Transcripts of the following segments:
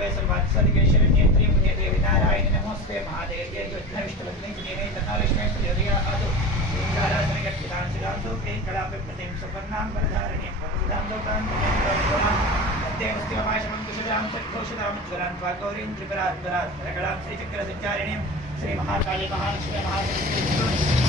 सर्वे सर्वात्सर्गेश्वर नेत्री मुझे देव नारायण नमस्ते महादेव जय कृष्ण विष्णुपत्नी मुझे नहीं तथा विष्णु प्रयोगिया अतु सिंहारासन गठितान सिद्धांतो के कला पे प्रतिम सुपर्णाम वरधारण्य सिद्धांतो कान देवस्तिमाशमं कुशलां सद्घोषतां ज्वरान् त्वा गौरीं त्रिपुरात्परात् रगणां श्रीचक्रसञ्चारिणीं श्रीमहाकाली महालक्ष्मी महासरस्वती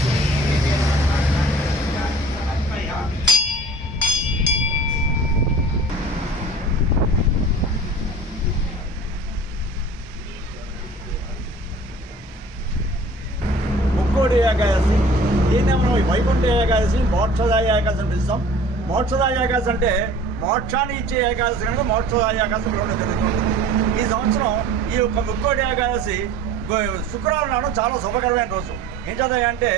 ముక్కోడి ఏకాదశి దీన్నే మనం వైకుంఠ ఏకాదశి మోక్షదాయ ఏకాదశి అని పిలుస్తాం. మోక్షదాయ ఏకాదశి అంటే మోక్షాన్ని ఇచ్చే ఏకాదశి కనుక మోక్షదాయ ఏకాదశి పిలవడం జరుగుతుంది. ఈ సంవత్సరం ఈ యొక్క ముక్కోటి ఏకాదశి శుక్రవారం నాడు చాలా శుభకరమైన రోజు. ఏం చదువు అంటే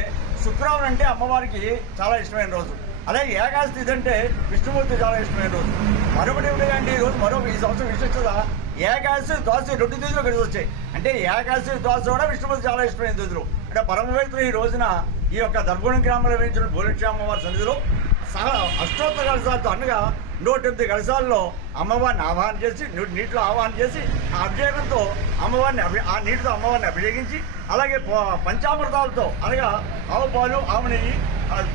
శుక్రవారం అంటే అమ్మవారికి చాలా ఇష్టమైన రోజు. అలాగే ఏకాదశి తిథి అంటే విష్ణుమూర్తి చాలా ఇష్టమైన రోజు మరొకటి ఏమిటంటే ఈ రోజు మరొక ఈ సంవత్సరం విశిష్టత ఏకాదశి ద్వాదశి రెండు తిథులు కలిసి వచ్చాయి. అంటే ఏకాదశి ద్వాదశి కూడా విష్ణుమూర్తి చాలా ఇష్టమైన తిథులు అంటే పరమవేత్తులు ఈ రోజున ఈ యొక్క దర్భుణం గ్రామంలో వేయించిన భూలక్ష్మి అమ్మవారి సన్నిధిలో సహా అష్టోత్తరాలు సార్తో అనగా నూట ఎనిమిది కలశాల్లో అమ్మవారిని ఆహ్వానం చేసి నీటిలో ఆహ్వానం చేసి ఆ అభిషేకంతో అమ్మవారిని అభి ఆ నీటితో అమ్మవారిని అభిషేకించి అలాగే పంచామృతాలతో అనగా ఆవు పాలు ఆవు నెయ్యి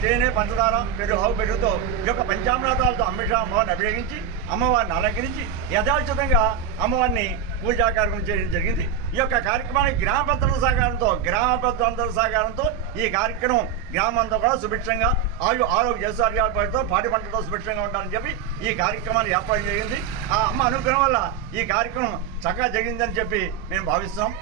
తేనె పంచదార పెరుగు ఆవు పెరుగుతో ఈ యొక్క పంచామృతాలతో అమ్మిష అమ్మవారిని అభిషేకించి అమ్మవారిని అలంకరించి యథాచితంగా అమ్మవారిని పూజా కార్యక్రమం చేయడం జరిగింది. ఈ యొక్క కార్యక్రమానికి గ్రామ పెద్దల సహకారంతో గ్రామ పెద్దలందరి సహకారంతో ఈ కార్యక్రమం గ్రామం అంతా కూడా సుభిక్షంగా ఆయు ఆరోగ్య చేసార్యాలతో పాటి పంటతో సుభిక్షంగా ఉండాలని చెప్పి ఈ కార్యక్రమాన్ని ఏర్పాటు జరిగింది ఆ అమ్మ అనుగ్రహం వల్ల ఈ కార్యక్రమం చక్కగా జరిగిందని చెప్పి మేము భావిస్తున్నాం.